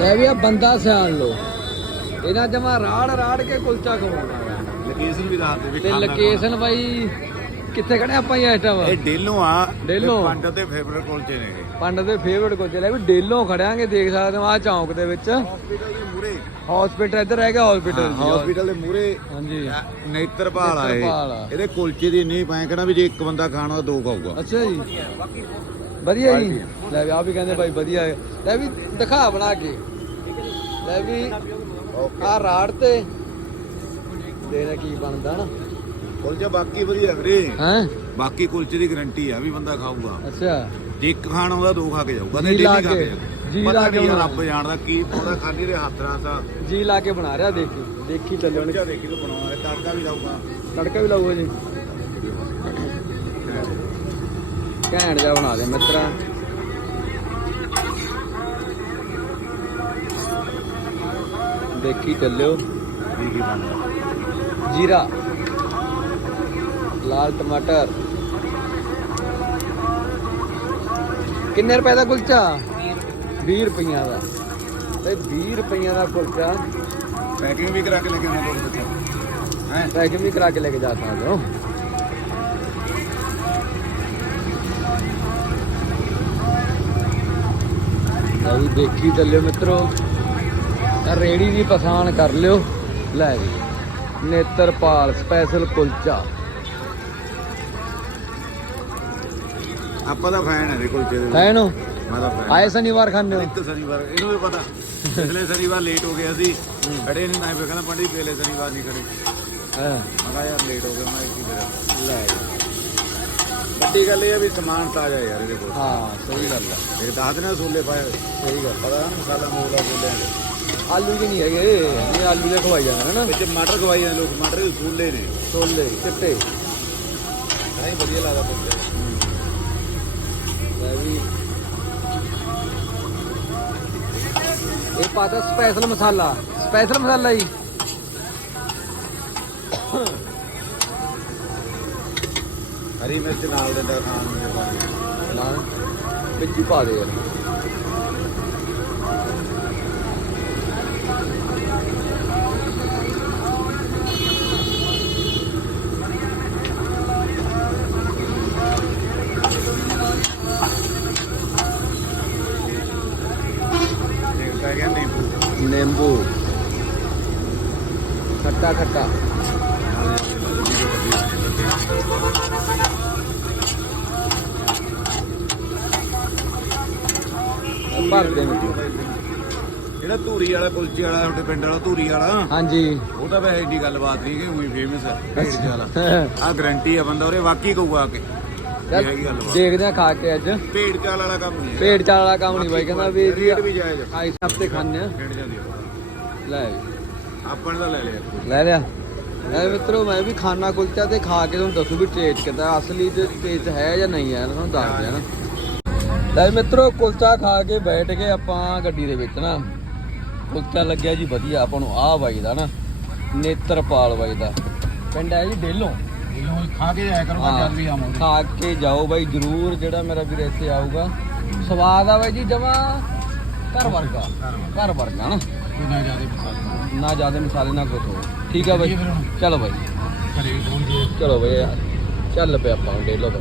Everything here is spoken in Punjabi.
ਲੈ ਵੀ ਆ ਬੰਦਾ ਸਿਆਣ ਲੋ ਇਹਨਾਂ ਜਮਾ ਰਾੜ ਰਾੜ ਕੇ ਕੁਲਚਾ ਖਵਾਉਣਾ ਲੋਕੇਸ਼ਨ ਵੀ ਰਾਤ ਦੇ ਵਿੱਚ ਤੇ ਲੋਕੇਸ਼ਨ ਬਾਈ ਕਿੱਥੇ ਖੜੇ ਆਪਾਂ ਇਹ ਟਾਈਮ ਇਹ ਡੇਲੋਂ ਆ ਡੇਲੋਂ। ਪੰਡ ਤੇ ਫੇਵਰਟ ਕੁਲਚੇ ਨੇਗੇ ਪੰਡ ਦੇ ਫੇਵਰਟ ਕੁਲਚੇ ਲੈ ਵੀ ਡੇਲੋਂ ਖੜਿਆਂਗੇ ਦੇਖ ਸਕਦੇ ਹੋ ਆ ਚੌਂਕ ਦੇ ਵਿੱਚ। ਹਸਪੀਟਲ ਦੇ ਮੂਰੇ ਹਸਪੀਟਲ ਇੱਧਰ ਹੈਗਾ ਹਸਪੀਟਲ ਹਸਪੀਟਲ ਦੇ ਮੂਰੇ ਹਾਂਜੀ। ਨੇਤਰਪਾਲ ਆ ਨੇਤਰਪਾਲ ਆ। ਇਹ। ਇਹਦੇ ਕੁਲਚੇ ਦੀ ਨਹੀਂ ਪਾਏ ਕਹਿਣਾ ਵੀ ਜੇ ਇੱਕ ਬੰਦਾ ਖਾਣਾ ਤਾਂ ਦੋ ਖਾਊਗਾ। ਅੱਛਾ ਜੀ। ਵਧੀਆ ਜੀ। ਲੈ ਵੀ ਆ ਵੀ ਕਹਿੰਦੇ ਭਾਈ ਵਧੀਆ ਹੈ। ਲੈ ਵੀ ਦਿਖਾ ਬਣਾ ਕੇ। ਲੈ ਵੀ ਆ ਰਾੜ ਤੇ। ਦੇਣਾ ਕੀ ਬਣਦਾ ਨਾ। ਕੁਲਚਾ ਬਾਕੀ ਵਧੀਆ ਵੀਰੇ। ਹੈ? ਬਾਕੀ ਕੁਲਚੇ ਦੀ ਗਾਰੰਟੀ ਆ ਵੀ ਬੰਦਾ ਖਾਊਗਾ। ਅੱਛਾ। ਜੇ ਇੱਕ ਖਾਣਾ ਹੁੰਦਾ ਦੋ ਖਾ ਕੇ ਜਾਊਗਾ ਨਹੀਂ ਡੇਲੀ ਖਾ ਕੇ, ਜੀ ਲਾ ਕੇ। ਰੱਬ ਜਾਣਦਾ ਕੀ ਉਹਦਾ ਖਾਲੀ ਦੇ ਹੱਥ ਰਾਸਾ ਜੀ ਲਾ ਕੇ ਬਣਾ ਰਿਹਾ ਦੇਖੀ। ਦੇਖੀ ਕੁਲਚਾ ਦੇਖੀ ਤੂੰ ਬਣਾਉਣਾ ਤੜਕਾ ਵੀ ਲਾਊਗਾ। ਤੜਕਾ ਵੀ ਲਾਊਗਾ ਜੀ। ਘੈਂਟ ਜਿਹਾ ਬਣਾ ਦੇ ਮਿੱਤਰਾ। ਦੇਖੀ ਚੱਲਿਓ। ਜੀਰਾ ਲਾਲ ਟਮਾਟਰ। ਕਿੰਨੇ ਰੁਪਏ ਦਾ ਕੁਲਚਾ? 20 ਰੁਪਈਆਂ ਦਾ। ਤੇ 20 ਰੁਪਈਆਂ ਦਾ ਕੁਲਚਾ। ਪੈਕਿੰਗ ਵੀ ਕਰਾ ਕੇ ਲੈ ਕੇ ਆਉਣਾ ਬੱਚਾ ਹੈ ਪੈਕਿੰਗ ਵੀ ਕਰਾ ਕੇ ਲੈ ਕੇ ਜਾ ਸਕਦੇ ਹੋ। ਵੀ ਦੇਖੀ ਚੱਲਿਓ ਮਿੱਤਰੋ। ਆ ਰੇੜੀ ਦੀ ਪਛਾਣ ਕਰ ਲਿਓ। ਲੈ ਵੀ ਨੇਤਰਪਾਲ ਸਪੈਸ਼ਲ ਕੁਲਚਾ। ਆਪਾਂ ਦਾ ਫੈਨ ਹੈ ਦੇ ਕੁਲਚੇ ਦੇ। ਹੈ ਨੂੰ? ਮੈਂ ਤਾਂ fan ਆਏ ਸ਼ਨੀਵਾਰ ਖਾਂਦੇ ਹੋ? ਇੱਕ ਸ਼ਨੀਵਾਰ ਇਹਨੂੰ ਵੀ ਪਤਾ। ਪਿਛਲੇ ਸ਼ਨੀਵਾਰ ਲੇਟ ਹੋ ਗਿਆ ਸੀ। ਖੜੇ ਨਹੀਂ ਨਾ ਕਹਿੰਦਾ ਪੰਡੀ ਪਿਛਲੇ ਸ਼ਨੀਵਾਰ ਨਹੀਂ ਖੜੇ। ਹਾਂ। ਮੈਂ ਕਿਹਾ ਯਾਰ ਲੇਟ ਹੋ ਗਿਆ ਮੈਂ ਕੀ ਕਰਾਂ। ਲੈ ਵੱਡੀ ਗੱਲ ਇਹ ਆ ਵੀ ਸਮਾਨ ਤਾਜ਼ਾ ਯਾਰ ਇਹਦੇ ਕੋਲ ਹਾਂ ਸਹੀ ਗੱਲ ਹੈ ਇਹ ਦੱਸ ਦਿਨਾਂ ਛੋਲੇ ਪਾਏ ਹੋਏ। ਸਹੀ ਗੱਲ ਪਤਾ ਨਾ ਮਸਾਲਾ ਮੂਲਾ ਛੋਲਿਆਂ ਦੇ ਆਲੂ ਵੀ ਨਹੀਂ ਹੈਗੇ ਇਹ ਆਲੂ ਦੇ ਖਵਾਈ ਜਾਂਦੇ ਨੇ ਨਾ ਵਿੱਚ ਮਟਰ ਖਵਾਈ ਜਾਂਦੇ ਲੋਕ ਮਟਰ ਦੇ ਛੋਲੇ ਨੇ ਛੋਲੇ ਚਿੱਟੇ ਨਹੀਂ ਵਧੀਆ ਲੱਗਦਾ ਬੱਚਾ ਲੈ ਵੀ ਇਹ ਪਾਤਾ ਸਪੈਸ਼ਲ ਮਸਾਲਾ ਸਪੈਸ਼ਲ ਮਸਾਲਾ ਜੀ ਹਰੀ ਮਿਰਚ ਨਾਲ ਦਿੰਦਾ ਖਾਣ ਨੂੰ ਇਹ ਪਾਣੀ। ਨਾ ਵਿੱਚ ਹੀ ਪਾ ਦੇ ਯਾਰ ਤੇ ਪੈ ਗਿਆ ਨਿੰਬੂ ਨਿੰਬੂ ਖੱਟਾ ਖੱਟਾ ਭਰ ਦੇ ਜਿਹੜਾ ਧੂਰੀ ਵਾਲਾ ਕੁਲਚੇ ਵਾਲਾ ਤੁਹਾਡੇ ਪਿੰਡ ਵਾਲਾ ਧੂਰੀ ਵਾਲਾ? ਹਾਂਜੀ। ਉਹ ਤਾਂ ਵੈਸੇ ਏਡੀ ਗੱਲਬਾਤ ਨਹੀਂ ਕਿ ਉਹੀ ਫੇਮਸ ਹੈ ਢੇਡ ਵਾਲਾ। ਆ ਗਰੰਟੀ ਆ ਬੰਦਾ ਉਹਰੇ ਵਾਕੀ ਕਹੂਗਾ ਆ ਕੇ। ਗੱਲਬਾਤ। ਦੇਖਦੇ ਆ ਖਾ ਕੇ ਅੱਜ। ਢੇਡ ਚਾਲ ਵਾਲਾ ਕੰਮ ਨਹੀਂ ਪੇਟ ਚਾਲ ਵਾਲਾ ਕੰਮ ਨਹੀਂ ਬਾਈ ਕਹਿੰਦਾ ਵੀ ਜੀ ਰੇਟ ਵੀ ਜਾਇਜ਼। ਆਈ ਹਫ਼ਤੇ ਖਾਣੇ ਆ। ਲੈ। ਆਪਾਂ ਨੇ ਤਾਂ ਲੈ ਲਿਆ। ਲੈ ਲਿਆ। ਲੈ ਮਿੱਤਰੋ ਮੈਂ ਵੀ ਖਾਣਾ ਕੁਲਚਾ ਤੇ ਖਾ ਕੇ ਤੁਹਾਨੂੰ ਦੱਸੂ ਵੀ ਟੇਸਟ ਕਿਦਾਂ ਅਸਲੀ ਤੇ ਟੇਸਟ ਹੈ ਜਾਂ ਨਹੀਂ ਹੈ ਤੁਹਾਨੂੰ ਦੱਸ ਦਿਆਂ ਲੈ ਮਿੱਤਰੋ ਕੁਲਚਾ ਖਾ ਕੇ ਬੈਠ ਗਏ ਆਪਾਂ ਗੱਡੀ ਦੇ ਵਿੱਚ ਨਾ ਕੁਲਚਾ ਲੱਗਿਆ ਜੀ ਵਧੀਆ ਆਪਾਂ ਨੂੰ ਆਹ ਬਾਈ ਦਾ ਨਾ ਨੇਤਰਪਾਲ ਬਾਈ ਦਾ। ਪਿੰਡ ਹੈ ਜੀ ਡੇਲੋਂ। ਖਾ ਕੇ ਜਾਇਆ ਕਰੋ ਜਦ ਵੀ ਖਾ ਕੇ ਜਾਓ ਬਾਈ ਜਰੂਰ ਜਿਹੜਾ ਮੇਰਾ ਵੀਰ ਇੱਥੇ ਆਊਗਾ। ਸਵਾਦ ਆ ਬਾਈ ਜੀ ਜਮਾ। ਘਰ ਵਰਗਾ। ਘਰ ਵਰਗਾ। ਨਾ? ਨਾ ਜ਼ਿਆਦਾ ਮਸਾਲਾ ਨਾ ਜ਼ਿਆਦਾ ਮਸਾਲੇ ਨਾ ਕੁਛ ਹੋ ਠੀਕ ਆ ਬਾਈ। ਚਲੋ ਬਾਈ। ਚਲੋ ਬਈ ਚੱਲ ਪਿਆ ਆਪਾਂ ਡੇਲੋ ਤੋਂ।